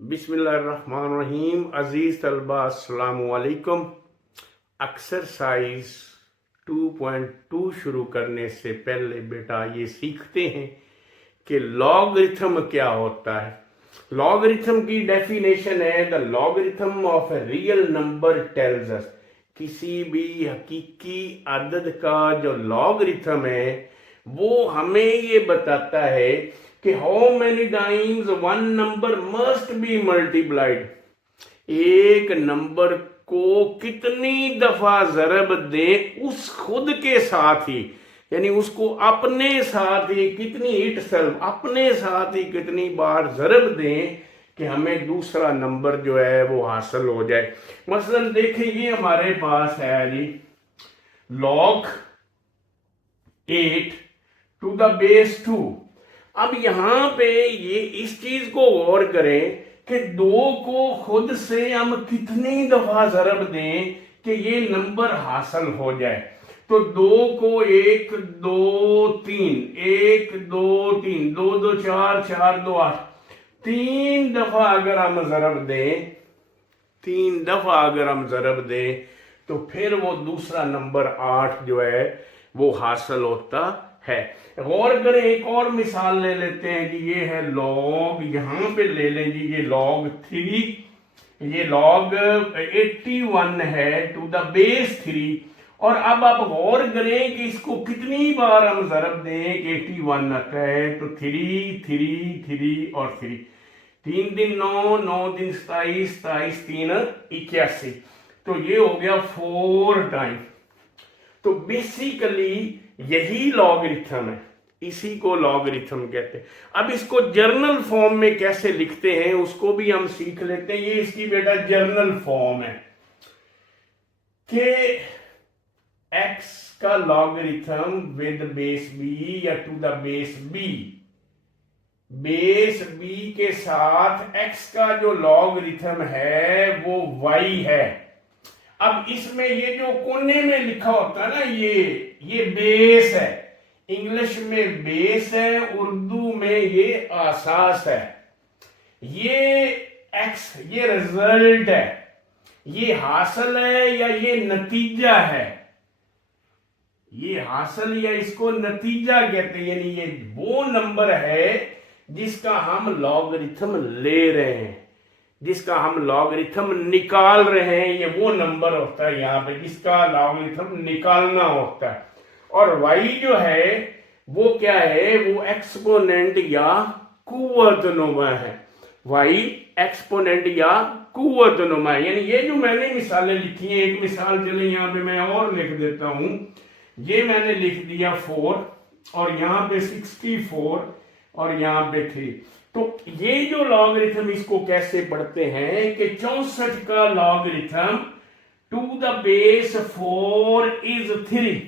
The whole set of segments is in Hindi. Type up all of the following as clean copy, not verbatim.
बिस्मिल्लाहिर्रहमानिर्रहीम। अज़ीज़ तलबा अस्सलाम वालेकुम। एक्सरसाइज 2.2 शुरू करने से पहले बेटा ये सीखते हैं कि लॉगरिथम क्या होता है। लॉगरिथम की डेफिनेशन है the logarithm of a real number tells us, किसी भी हकीकी अदद का जो लॉगरिथम है वो हमें ये बताता है कि how many times one number must be multiplied, एक नंबर को कितनी दफा ज़रब दें उस खुद के साथ ही, यानी उसको अपने साथ ही कितनी इट सेल्फ, अपने साथ ही कितनी बार ज़रब दें कि हमें दूसरा नंबर जो है वो हासिल हो जाए। मसलन देखिए हमारे पास है जी log 8 टू द बेस 2। अब यहां पे ये इस चीज को गौर करें कि 2 को खुद से हम कितनी दफा ज़रब दें कि ये नंबर हासिल हो जाए। तो 2 को 1 2 3, 1 2 3, 2 2 4, 4 2 8, 3 दफा अगर हम ज़रब दें, 3 दफा अगर हम ज़रब दें तो फिर वो दूसरा नंबर 8 जो है वो हासिल होता है। गौर करें, एक और मिसाल ले लेते हैं कि ये है लॉग, यहां पे ले लें जी ये log 3, ये log 81 है टू द बेस 3। और अब आप गौर करें कि इसको कितनी बार हम ज़रब दें कि 81 आता है। तो 3 3 3 और 3, 3 दिन 9, 9 दिन 27, 27 3 81, तो ये हो गया 4 टाइम। तो बेसिकली यही लॉगरिथम है, इसी को लॉगरिथम कहते हैं। अब इसको जर्नल फॉर्म में कैसे लिखते हैं उसको भी हम सीख लेते हैं। ये इसकी बेटा जर्नल फॉर्म है कि x का लॉगरिथम विद बेस b या to the base b, base b के साथ x का जो लॉगरिथम है वो y है। अब इसमें ये जो कोने में लिखा होता है ना, ये बेस है, इंग्लिश में बेस है, उर्दू में ये आसास है। ये एक्स ये रिजल्ट है, ये हासिल है या ये नतीजा है, ये हासिल या इसको नतीजा कहते हैं। यानी ये वो नंबर है जिसका हम लॉगरिथम ले रहे हैं, जिसका हम लॉगरिथम निकाल रहे हैं, ये वो नंबर होता है यहां पे जिसका लॉगरिथम निकालना होता है। और y जो है वो क्या है, वो एक्सपोनेंट या कुव्वतनुमा है। y एक्सपोनेंट या कुव्वतनुमा है। यानी ये जो मैंने मिसालें लिखी हैं, एक मिसाल चले यहां पे मैं और लिख देता हूं। ये मैंने लिख दिया 4 और यहां पे 64 और यहां पे 3। तो ये जो लॉगरिथम इसको कैसे पढ़ते हैं कि 64 का logarithm to the base 4 is 3,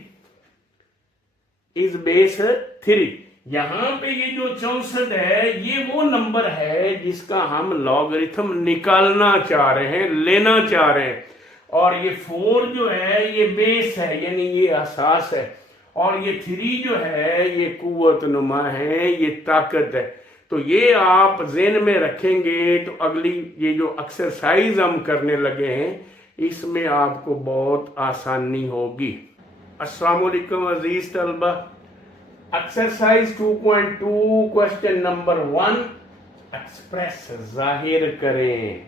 is base 3। यहां पे ये जो 64 है ये वो नंबर है जिसका हम लॉगरिथम निकालना चाह रहे हैं, लेना चाह रहे हैं। और ये 4 जो है ये बेस है, यानी ये असास है। और ये 3 जो है ये कुव्वतनुमा है, ये ताकत है। तो ये आप ज़हन में रखेंगे तो अगली ये जो एक्सरसाइज हम करने लगे हैं इसमें आपको बहुत आसानी होगी। अस्सलाम वालेकुम अजीज तलबा। एक्सरसाइज 2.2 क्वेश्चन नंबर 1, एक्सप्रेस जाहिर करें,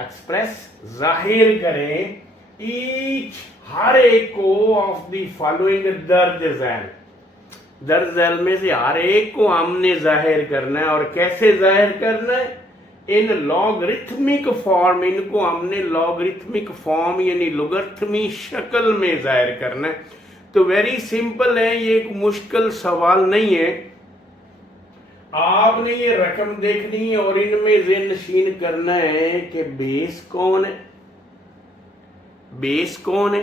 एक्सप्रेस जाहिर करें ईच हर एक को ऑफ द फॉलोइंग दर्ज झैल, दर्ज झैल में से हर एक को हमने जाहिर करना है। और कैसे जाहिर करना है, इन लॉगरिथमिक फॉर्म, इनको हमने लॉगरिथमिक फॉर्म यानी लोगरिथमी शक्ल में जाहिर करना है। तो वेरी सिंपल है, ये एक मुश्किल सवाल नहीं है। आपने ये रकम देखनी है और इनमें ज़हन नशीन करना है कि बेस कौन है, बेस कौन है,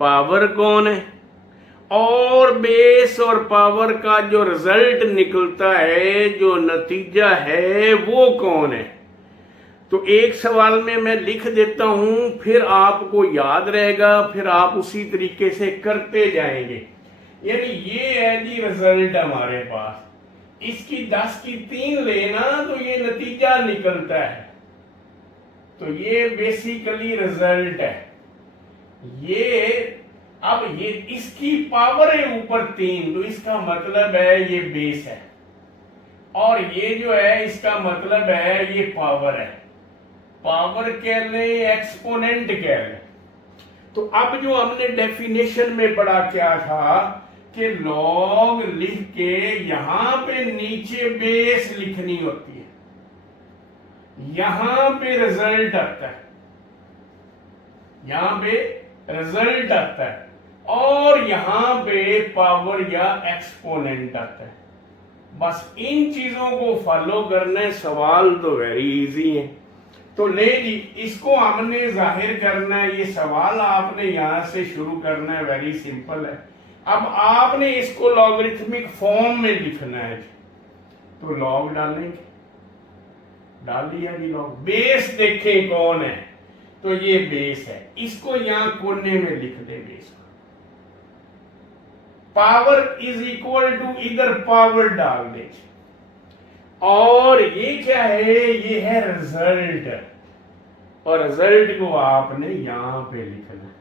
पावर कौन है, और बेस और पावर का जो रिजल्ट निकलता है, जो नतीजा है वो कौन है। तो एक सवाल में मैं लिख देता हूं, फिर आपको याद रहेगा, फिर आप उसी तरीके से करते जाएंगे। यानी ये है जी रिजल्ट हमारे पास, इसकी 10 की 3 लेना तो ये नतीजा निकलता है। तो ये बेसिकली रिजल्ट है। ये अब ये इसकी पावर है ऊपर 3, तो इसका मतलब है ये बेस है, और ये जो है इसका मतलब है ये पावर है। पावर कह लें, एक्सपोनेंट कह लें। तो अब जो हमने डेफिनेशन में पढ़ा क्या था कि लॉग लिख के यहां पे नीचे बेस लिखनी होती है, यहां पे रिजल्ट आता है, यहां पे रिजल्ट आता है, और यहां पे पावर या एक्सपोनेंट आता है। बस इन चीजों को फॉलो करना है। सवाल तो वेरी इजी है। तो ले जी, इसको हमने जाहिर करना है। ये सवाल आपने यहां से शुरू करना है, वेरी सिंपल है। अब आपने इसको लॉगरिथमिक फॉर्म में लिखना है। तो लॉग डालेंगे, डाल दिया जी लॉग। बेस देखें कौन है, तो ये बेस है। इसको यहां कोने में लिख दे base. Power is equal to, इधर पावर डाल दे, और ये क्या है, ये है रिजल्ट, और रिजल्ट को आपने यहां पे लिखना,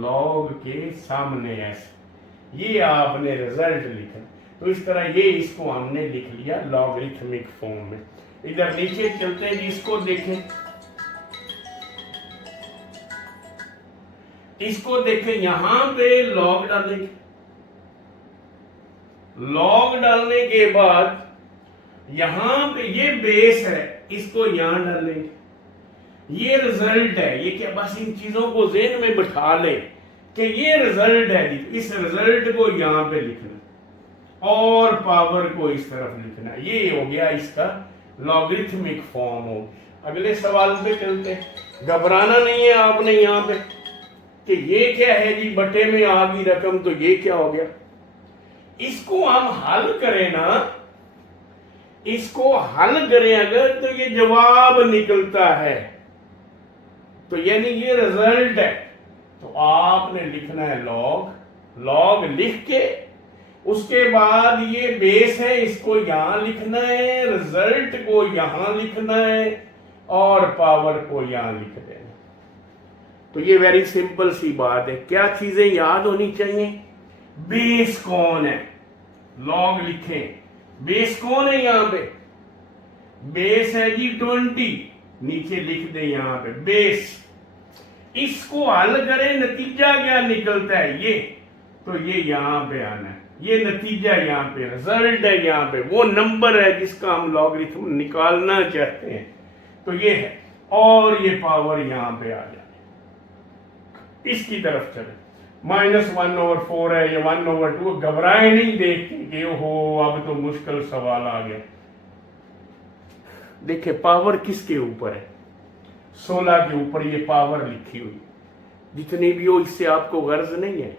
लॉग के सामने ऐसे, ये आपने रिजल्ट लिखना। तो इस तरह ये इसको हमने लिख लिया लॉगरिथमिक फॉर्म में। इधर नीचे चलते हैं, इसको देखें, इसको देखें, यहां पे लॉग डालेंगे। लॉग डालने के बाद यहां पे ये बेस है, इसको यहां डालेंगे। ये रिजल्ट है। ये क्या, बस इन चीजों को ज़हन में बिठा ले कि ये रिजल्ट है। इस रिजल्ट को यहां पे लिखना और पावर को इस तरफ लिखना। ये हो गया इसका लॉगरिथमिक फॉर्म हो। अगले सवाल पे चलते हैं। घबराना नहीं है आपने यहां पे कि ये क्या है जी, बटे में आ गई रकम, तो ये क्या हो गया। इसको हम हल करें ना, इसको हल करें अगर, तो ये जवाब निकलता है, तो यानी ये रिजल्ट है। तो आपने लिखना है लॉग। लॉग लिख के उसके बाद ये बेस है, इसको यहां लिखना है, रिजल्ट को यहां लिखना है, और पावर को यहां लिख देना। तो ये वेरी सिंपल सी बात है। क्या चीजें याद होनी चाहिए, बेस कौन है, लॉग लिखें, बेस कौन है। यहां पे बेस है जी 20, नीचे लिख दे यहां पे बेस। इसको हल करें, नतीजा क्या निकलता है ये, तो ये यहां पे आना है, ये नतीजा यहां पे, रिजल्ट है यहां पे, वो नंबर है जिसका हम लॉगरिथम निकालना चाहते हैं, तो ये है, और ये पावर यहां पे आ जाए। इसकी तरफ चले, -1/4 है, ये 1/2। घबराए नहीं देख के हो अब तो मुश्किल सवाल आ गया। देखिए पावर किसके ऊपर है, 16 के ऊपर ये पावर लिखी हुई। जितनी भी हो इससे आपको गर्ज नहीं है।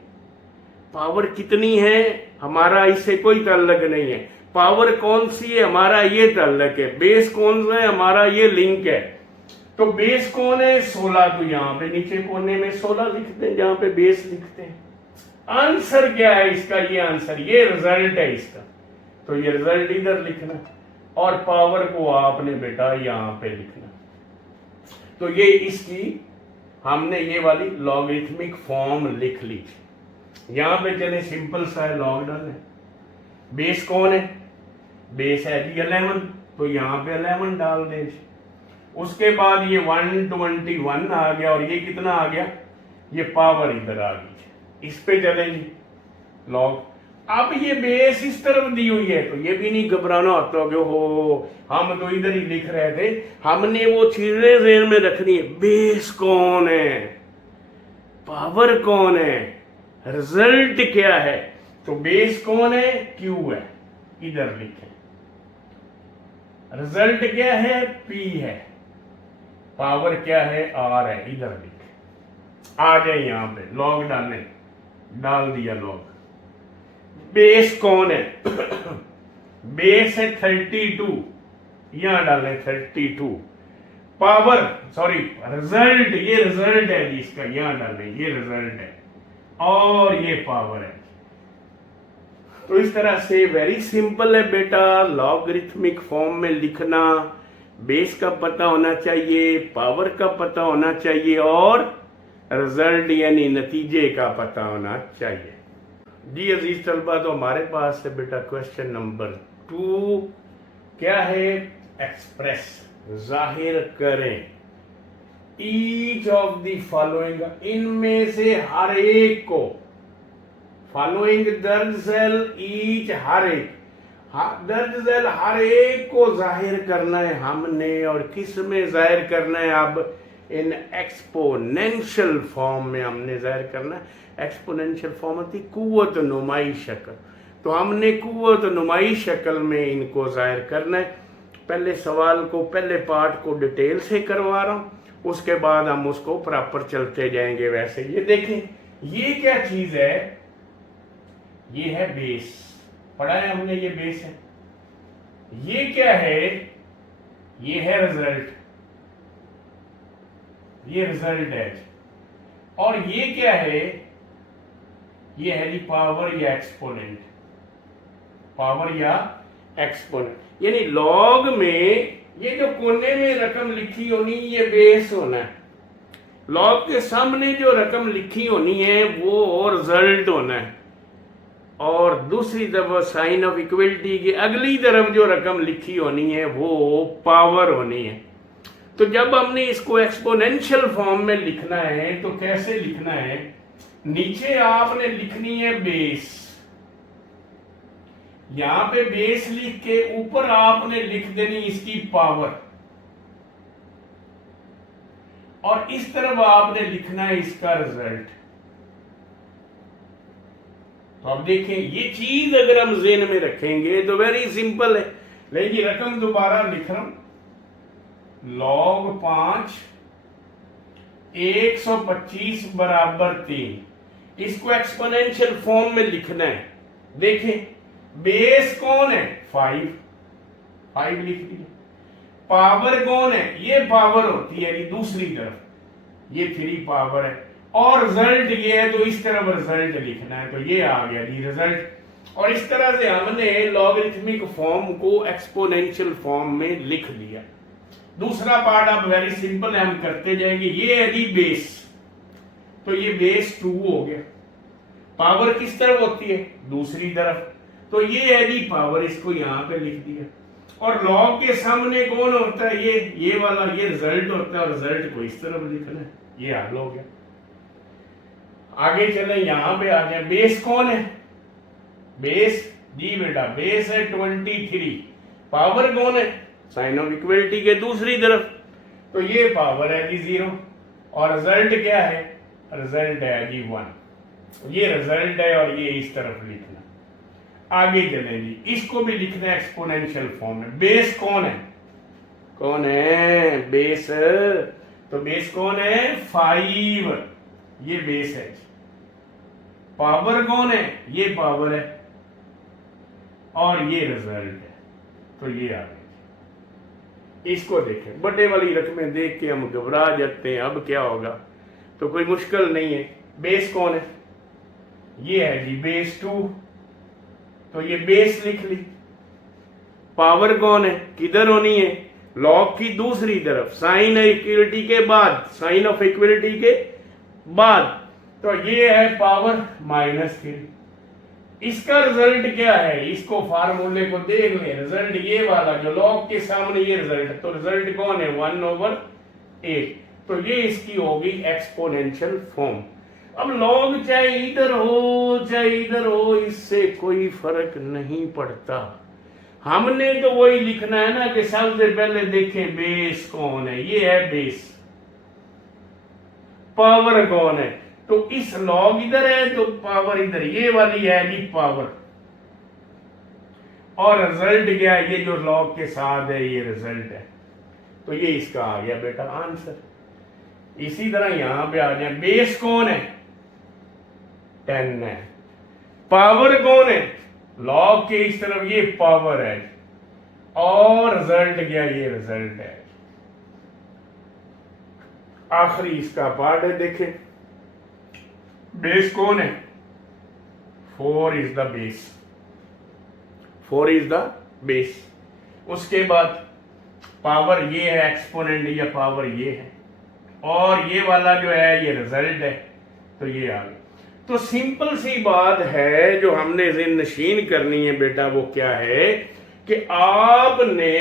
पावर कितनी है हमारा इससे कोई ताल्लुक नहीं है। पावर कौन सी है हमारा ये ताल्लुक है। बेस कौन सा है हमारा ये लिंक है। तो बेस कौन है 16, तो यहां पे नीचे कोने में 16 लिखते हैं, जहां पे बेस लिखते हैं। आंसर क्या है इसका, ये आंसर, ये रिजल्ट है इसका, तो ये रिजल्ट इधर लिखना, और पावर को आपने बेटा यहां पे लिखना। तो ये इसकी हमने ये वाली लॉगरिथमिक फॉर्म लिख ली। यहां पे चले, सिंपल सा है, लॉग डालें। बेस कौन है, बेस है जी 11, तो यहां पे 11 डाल दें। उसके बाद ये 121 आ गया, और ये कितना आ गया, ये पावर इधर आ गई। इस पे चले जी लॉग। अब ये बेस इस तरफ दी हुई है, तो ये भी नहीं घबराना होता कि हो हम तो इधर ही लिख रहे थे। हमने वो चीजें ज़हन में रखनी है, बेस कौन है, पावर कौन है, रिजल्ट क्या है। तो बेस कौन है, क्यू है, इधर लिखे। रिजल्ट क्या है, पी है। पावर क्या है, आर है, इधर लिखे। आ जाए यहां पे, लॉग डालने, डाल दिया लॉग। बेस कौन है बेस है 32, यहां डालें 32। पावर सॉरी रिजल्ट, ये रिजल्ट है जी इसका, यहां डालें, ये रिजल्ट है, और ये पावर है। तो इस तरह से वेरी सिंपल है बेटा, लॉगरिथमिक फॉर्म में लिखना। बेस का पता होना चाहिए, पावर का पता होना चाहिए और रिजल्ट यानी नतीजे का पता होना चाहिए। जी अजीज तलबा, तो हमारे पास है बेटा क्वेश्चन नंबर 2। क्या है? एक्सप्रेस, जाहिर करें, ईच ऑफ द फॉलोइंग, इनमें से हर एक को, फॉलोइंग दरअसल ईच हर एक, दरअसल हर एक को जाहिर करना है हमने। और किस में जाहिर करना है? अब इन एक्सपोनेंशियल फॉर्म में हमने जाहिर करना है। एक्सपोनेंशियल फॉर्म होती कुव्वत नुमाई शक्ल, तो हमने कुव्वत नुमाई शक्ल में इनको जाहिर करना है। पहले सवाल को, पहले पार्ट को डिटेल से करवा रहा हूँ, उसके बाद हम उसको प्रॉपर चलते जाएंगे। वैसे ये देखें, ये क्या चीज है? ये है बेस, पढ़ा है हमने, ये बेस है। ये क्या है? ये है रिजल्ट, ये रिजल्ट है। और ये क्या है? ये है जी पावर या एक्सपोनेंट, पावर या एक्सपोनेंट। यानी लॉग में ये जो कोने में रकम लिखी होनी, ये बेस होना है। लॉग के सामने जो रकम लिखी होनी है वो रिजल्ट होना है, और दूसरी तरफ साइन ऑफ इक्वलिटी की अगली तरफ जो रकम लिखी होनी है वो पावर होनी है। तो जब हमने इसको एक्सपोनेंशियल फॉर्म में लिखना है तो कैसे लिखना है? नीचे आपने लिखनी है बेस, यहां पे बेस लिख के ऊपर आपने लिख देनी इसकी पावर, और इस तरफ आपने लिखना है इसका रिजल्ट। तो अब देखें, ये चीज अगर हम ज़हन में रखेंगे तो वेरी सिंपल है। लेकिन रकम दोबारा लिख रहा हूं, log 5 125 बराबर 3। इसको एक्सपोनेंशियल फॉर्म में लिखना है। देखें, बेस कौन है? 5 लिख दिया। पावर कौन है? ये पावर होती है ये दूसरी तरफ, ये 3 पावर है। और रिजल्ट ये है, तो इस तरफ रिजल्ट लिखना है। तो ये आ गया जी रिजल्ट। और इस तरह से हमने लॉगरिथमिक फॉर्म को एक्सपोनेंशियल फॉर्म में लिख दिया। दूसरा पार्ट अब वेरी सिंपल है, हम करते जाएंगे। ये है जी बेस, तो ये बेस 2 हो गया। पावर किस तरफ होती है? दूसरी तरफ, तो ये है जी पावर, इसको यहां पे लिख दिया। और लॉग के सामने कौन होता है? ये वाला, ये रिजल्ट होता है, और रिजल्ट को इस तरफ लिखना है। ये हल हो गया। आगे चले, यहां पे आ जाए। बेस कौन है? बेस जी बेटा, बेस है 23। पावर कौन है? साइन ऑफ इक्वलिटी के दूसरी तरफ, तो ये पावर है जी 0। और रिजल्ट क्या है? रिजल्ट है जी 1। ये रिजल्ट है और ये इस तरफ लिखना। आगे चले जी, इसको भी लिखना है एक्सपोनेंशियल फॉर्म में। बेस कौन है? कौन है बेस? तो बेस कौन है? 5, ये बेस है। पावर कौन है? ये पावर है, और ये रिजल्ट है। तो ये आ गया। इसको देखें, बड़े वाली रकमें देख के हम घबरा जाते हैं, अब क्या होगा? तो कोई मुश्किल नहीं है। बेस कौन है? ये है जी बेस 2, तो ये बेस लिख ली। पावर कौन है? किधर होनी है? लॉग की दूसरी तरफ, साइन इक्वलिटी के बाद, साइन ऑफ इक्वलिटी के बाद। तो ये है पावर -3। इसका रिजल्ट क्या है? इसको फार्मूले को देख ले। रिजल्ट ये वाला जो लॉग के सामने, ये रिजल्ट, तो रिजल्ट कौन है? 1/8। तो ये इसकी होगी एक्सपोनेंशियल फॉर्म। अब लॉग चाहे इधर हो चाहे इधर हो, इससे कोई फर्क नहीं पड़ता। हमने तो वही लिखना है ना कि सबसे पहले देखें बेस कौन है। ये है बेस। पावर कौन है? तो इस लॉग इधर है तो पावर इधर, ये वाली है जी पावर। और रिजल्ट क्या है? ये जो लॉग के साथ है ये रिजल्ट है। तो ये इसका आ गया बेटा आंसर। इसी तरह यहां पे आ जाए, बेस कौन है? 10 है। पावर कौन है? लॉग के इस तरफ ये पावर है, और रिजल्ट क्या? ये रिजल्ट है। आखिरी इसका पार्ट है, देखें बेस कौन है? 4 is the base. 4 is the base. उसके बाद पावर ये है एक्सपोनेंट या पावर ये है, और ये वाला जो है ये रिजल्ट है, तो ये आ गया। तो सिंपल सी बात है जो हमने ज़हन नशीन करनी है बेटा, वो क्या है कि आपने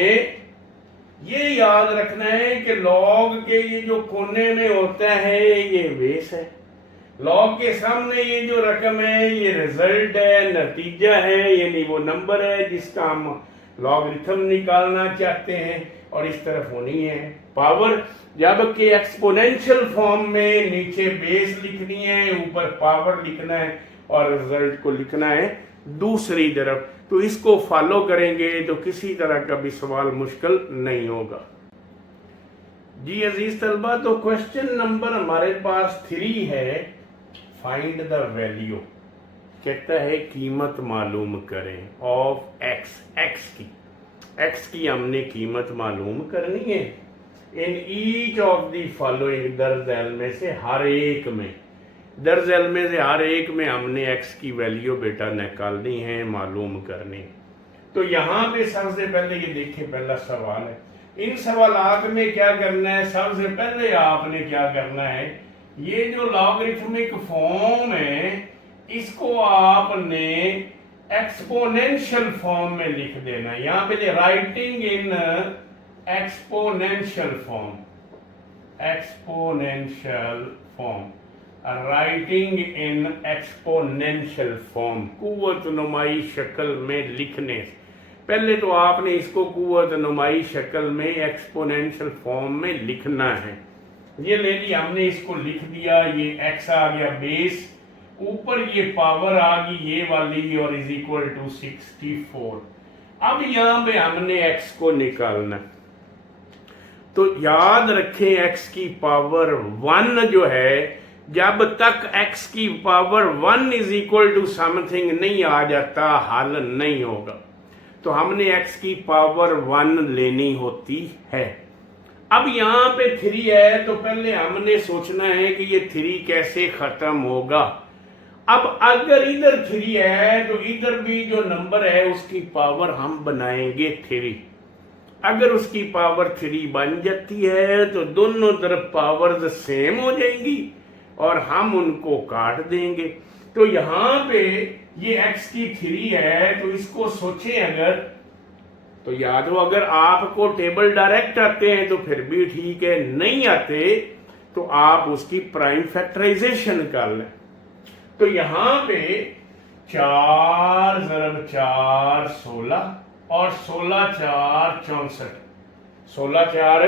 ये याद रखना है कि लॉग के ये जो कोने में होता है ये बेस है, लॉग के सामने ये जो रकम है ये रिजल्ट है, नतीजा है, यानी वो नंबर है जिसका हम लॉगरिथम निकालना चाहते हैं, और इस तरफ होनी है पावर। जबकि एक्सपोनेंशियल फॉर्म में नीचे बेस लिखनी है, ऊपर पावर लिखना है, और रिजल्ट को लिखना है दूसरी तरफ। तो इसको फॉलो करेंगे तो किसी तरह का भी सवाल मुश्किल नहीं होगा। जी अजीज तलबा, तो क्वेश्चन नंबर हमारे पास 3 है, फाइंड द वैल्यू। कहता है कीमत मालूम करें ऑफ एक्स की हमने कीमत मालूम करनी है in each of the following, दर्ज एल में से हर एक में, दर्ज एल में से हर एक में हमने एक्स की वैल्यू बेटा निकालनी है, मालूम करनी। तो यहाँ पे सबसे पहले ये देखिए पहला सवाल है, इन सवालात में क्या करना है, सबसे पहले आपने क्या करना है, ये जो लॉगरिथमिक फॉर्म है इसको आपने एक्सपोनेंशियल फॉर्म में लिख देना है। यहाँ पे writing in exponential form, exponential form, writing in exponential form, कुव्वत नुमाई शक्ल में लिखने से पहले तो आपने इसको कुव्वत नुमाई शक्ल में एक्सपोनेंशियल फॉर्म में लिखना है। ये ले लिया हमने, इसको लिख दिया, ये एक्स आ गया बेस, ऊपर ये पावर आ गई ये वाली, और इज इक्वल टू 64। अब यहां पे हमने एक्स को निकालना, तो याद रखें एक्स की पावर 1 जो है, जब तक एक्स की power 1 is equal to something नहीं आ जाता हल नहीं होगा। तो हमने एक्स की पावर 1 लेनी होती है। अब यहाँ पे 3 है, तो पहले हमने सोचना है कि ये 3 कैसे खत्म होगा। अब अगर इधर 3 है तो इधर भी जो नंबर है उसकी पावर हम बनाएंगे 3। अगर उसकी पावर 3 बन जाती है तो दोनों तरफ पावर सेम हो जाएंगी और हम उनको काट देंगे। तो यहाँ पे ये x की 3 है, तो इसको सोचें अगर, तो याद हो अगर आपको टेबल डायरेक्ट आते हैं तो फिर भी ठीक है, नहीं आते तो आप उसकी प्राइम फैक्टराइजेशन कर लें। तो यहां पे 4 × 4 16 और 16 × 4 64, 16 × 4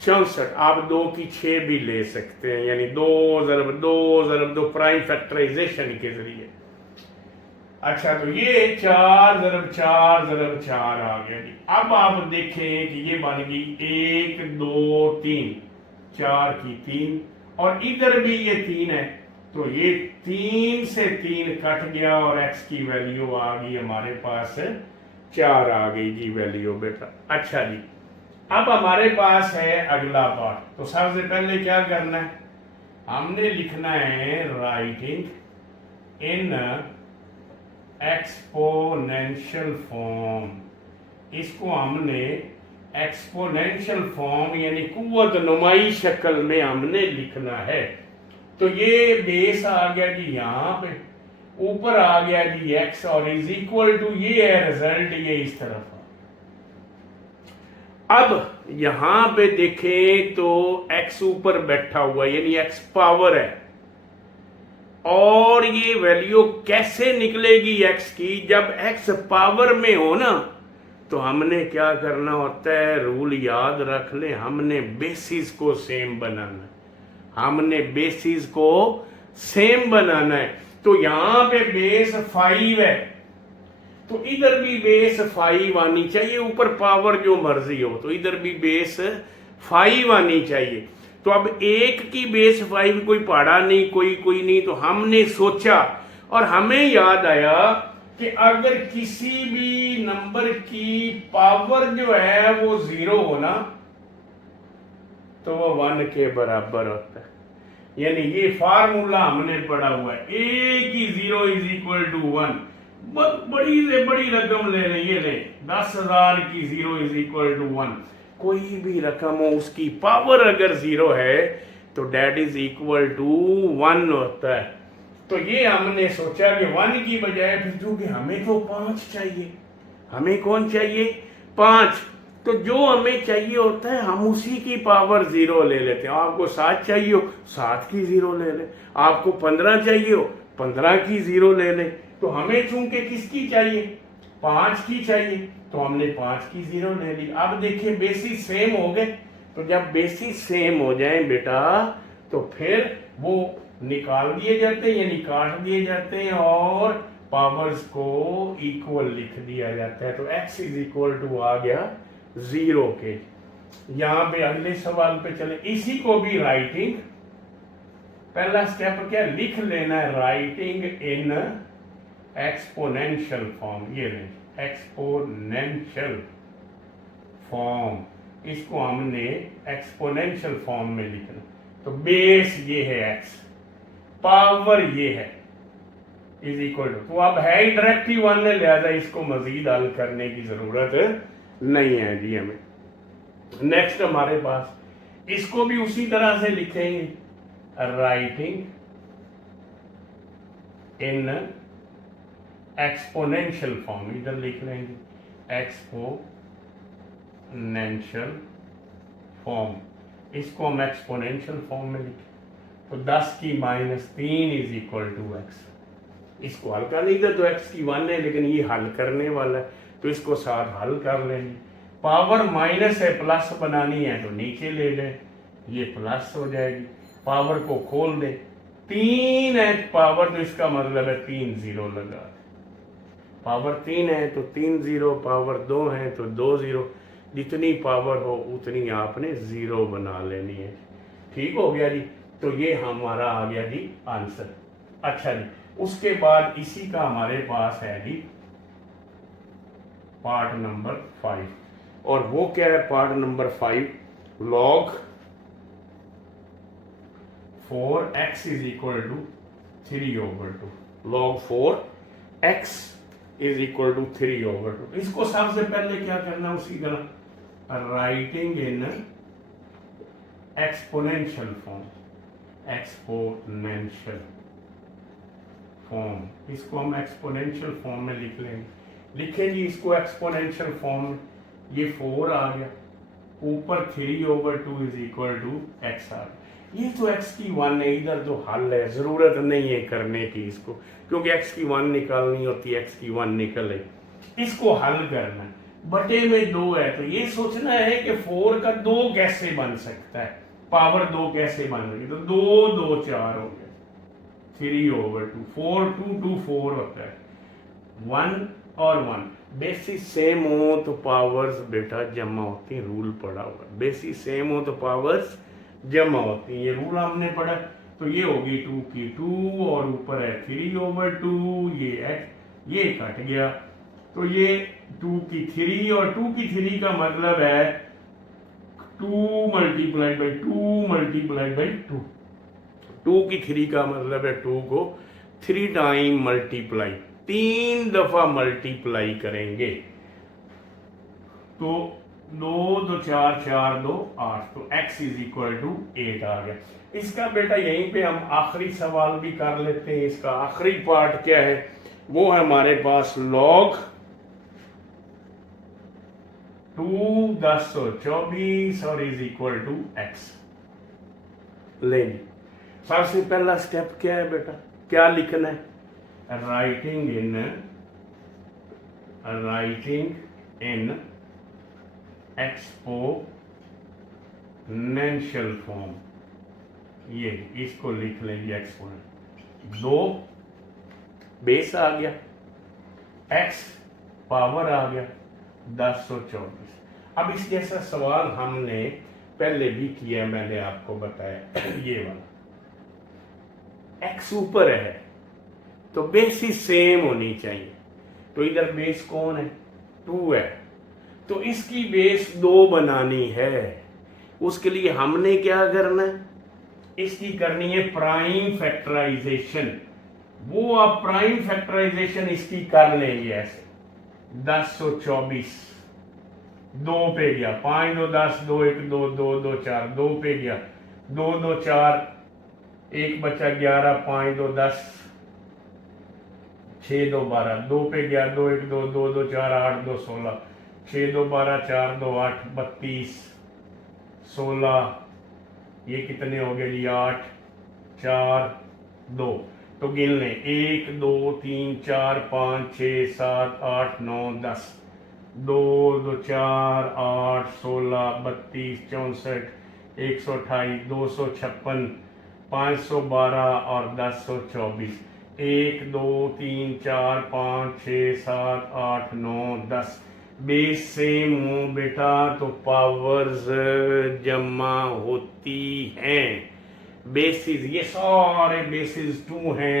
64। आप 2 की 6 भी ले सकते हैं, यानी 2 × 2 × 2 प्राइम फैक्टराइजेशन के जरिए। अच्छा, तो ये 4 × 4 × 4 आ गया जी। अब आप देखें कि ये बन गई 1 2 3, 4 की 3, और इधर भी ये 3 है, तो ये 3 से 3 कट गया और x की वैल्यू आ गई हमारे पास 4 आ गई जी वैल्यू बेटा। अच्छा जी, अब हमारे पास है अगला पार्ट। तो सबसे पहले क्या करना है, हमने लिखना है राइटिंग इन एक्सपोनेंशियल फॉर्म। इसको हमने एक्सपोनेंशियल फॉर्म यानी कुव्वत नुमाई शक्ल में हमने लिखना है। तो ये बेस आ गया जी यहाँ पे, ऊपर आ गया जी x, और इज इक्वल टू ये है रिजल्ट, ये इस तरफ। अब यहां पे देखें तो x ऊपर बैठा हुआ यानी x पावर है, और ये वैल्यू कैसे निकलेगी x की, जब x पावर में हो ना, तो हमने क्या करना होता है, रूल याद रख ले, हमने बेसिस को सेम बनाना है, हमने बेसिस को सेम बनाना है। तो यहां पे बेस 5 है, तो इधर भी बेस 5 आनी चाहिए, ऊपर पावर जो मर्जी हो, तो इधर भी बेस 5 आनी चाहिए। तो अब एक की बेस 5 कोई पढ़ा नहीं, कोई नहीं, तो हमने सोचा और हमें याद आया कि अगर किसी भी नंबर की पावर जो है वो 0 हो ना, तो वो 1 के बराबर होता है। यानी ये फार्मूला हमने पढ़ा हुआ है, a की 0 इज इक्वल टू 1, बड़ी से बड़ी रकम ले लें, ये लें 10,000 की 0 इज इक्वल टू 1। कोई भी रकम हो उसकी पावर अगर 0 है तो डेट इज इक्वल टू 1 होता है। तो ये हमने सोचा कि 1 की बजाय फिर क्योंकि हमें तो 5 चाहिए, हमें कौन चाहिए 5, तो जो हमें चाहिए होता है हम उसी की पावर 0 ले लेते हैं। आपको 7 चाहिए हो 7 की 0 ले लें, आपको 15 चाहिए हो 15 की 0 ले लें। तो हमें चूंकि किसकी चाहिए 5 की चाहिए तो हमने 5 की 0 ले ली। अब देखिए बेसिस सेम हो गए, तो जब बेसिस सेम हो जाए बेटा तो फिर वो निकाल दिए जाते हैं यानी काट दिए जाते हैं और पावर्स को इक्वल लिख दिया जाता है। तो x इज इक्वल टू आ गया 0 के। यहां पे अगले सवाल पे चले, इसी को भी राइटिंग, पहला स्टेप क्या लिख लेना है राइटिंग इन एक्सपोनेंशियल फॉर्म। ये लें एक्सपोनेंशियल फॉर्म, इसको हमने एक्सपोनेंशियल फॉर्म में लिखना। तो बेस ये है x, पावर ये है इज इक्वल टू, तो अब है ही डायरेक्टली 1 ने, लिहाजा इसको मजीद हल करने की जरूरत नहीं है जी हमें। नेक्स्ट हमारे पास इसको भी उसी तरह से लिखेंगे राइटिंग इन एक्सपोनेंशियल फॉर्म, इधर लिख लेंगे एक्सपोनेंशियल फॉर्म, इसको हम एक्सपोनेंशियल फॉर्म में लिखें। तो 10 की -3 इज इक्वल टू एक्स, इसको हल कर लीजिए। तो x की 1 है लेकिन ये हल करने वाला है तो इसको साथ हल कर लेंगे। पावर माइनस है प्लस बनानी है तो नीचे ले लें, ये प्लस हो जाएगी। पावर को खोल दें, 3 है पावर तो इसका मतलब है 3 0 लगा, पावर 3 है तो 3 0, पावर 2 है तो 2 0, जितनी पावर हो उतनी आपने 0 बना लेनी है। ठीक हो गया जी, तो ये हमारा आ गया जी आंसर। अच्छा जी, उसके बाद इसी का हमारे पास है जी पार्ट नंबर 5, और वो क्या है part number 5, log 4x is equal to 3/2, log 4x is equal to 3/2। इसको सबसे पहले क्या करना उसी तरह writing in exponential form, exponential form, इसको हम एक्सपोनेंशियल फॉर्म में लिख लेंगे। लिखें जी इसको एक्सपोनेंशियल फॉर्म में, ये 4 आ गया, ऊपर 3/2 इज इक्वल टू x आ गया। ये तो x की 1 है, इधर तो हल है, जरूरत नहीं है करने की इसको, क्योंकि x की 1 निकालनी होती है, x की 1 निकले, इसको हल करना है। बटे में 2 है तो ये सोचना है कि 4 का 2 कैसे बन सकता है, पावर 2 कैसे बन रही, तो 2 2 4 हो गया, 3/2, 4 2 2 4 होता है, 1 और 1 बेसिस सेम हो तो पावर्स बेटा जमा होती हैं, रूल पड़ा हुआ, बेसिस सेम हो तो पावर्स जमा होती हैं, ये रूल हमने पढ़ा। तो ये होगी 2 की 2 और ऊपर है 3/2, ये कट गया, तो ये 2 की 3 और 2 की 3 का मतलब है 2 मल्टीप्लाइड बाई 2 मल्टीप्लाइड बाई 2, 2 की 3 का मतलब है 2 को 3 टाइम मल्टीप्लाई, 3 दफा मल्टीप्लाई करेंगे, तो 2 2 4 4 2 8, तो x इज इक्वल टू 8 आ गया। इसका बेटा यहीं पे हम आखिरी सवाल भी कर लेते हैं। इसका आखिरी पार्ट क्या है, वो है हमारे पास लॉग 2 1024 और इज इक्वल टू x। लेंगे सबसे पहला स्टेप क्या है बेटा, क्या लिखना है, राइटिंग इन एक्सपोनेंशियल फॉर्म, ये इसको लिख लेंगे एक्सपोनेंट, 2 बेस आ गया, x पावर आ गया 1024। अब इस जैसा सवाल हमने पहले भी किया, मैंने आपको बताया ये वाला, x ऊपर है तो बेस ही सेम होनी चाहिए, तो इधर बेस कौन है 2 है, तो इसकी बेस 2 बनानी है। उसके लिए हमने क्या करना है, इसकी करनी है प्राइम फैक्टराइजेशन, वो आप प्राइम फैक्टराइजेशन इसकी कर लेंगे ऐसे 1024 दो पे गया, 5 2 10, 2 1 2 2 2 4, दो पे गया, 2 2 4, एक बचा 11, 5 2 10, 6 2 12, दो पे गया, 2 1 2 2 2 4 8 2 16, 6 2 12, 4 2 8 32 16, ये कितने हो गए जी 8 4 2, तो गिन लें 1 2 3 4 5 6 7 8 9 10, 2 2 4 8 16 32 64 128 256 512 और 1024, 1 2 3 4 5 6 7 8 9 10, बेस सेम हो बेटा तो पावर्स जमा होती हैं। बेसिस ये सारे बेसिस 2 हैं,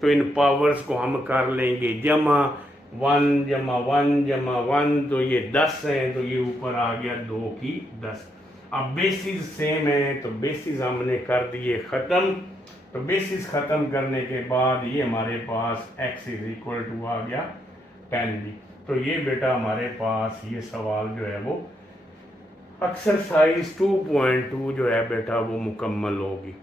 तो इन पावर्स को हम कर लेंगे जमा, 1 जमा 1 जमा 1, तो ये 10 हैं, तो ये ऊपर आ गया 2 की 10। अब बेसिस सेम है तो बेसिस हमने कर दिए ख़त्म। तो बेसिस ख़त्म करने के बाद ये हमारे पास x इज इक्वल टू आ गया 10 भी। तो ये बेटा हमारे पास ये सवाल जो है वो एक्सरसाइज 2.2 जो है बेटा वो मुकम्मल होगी।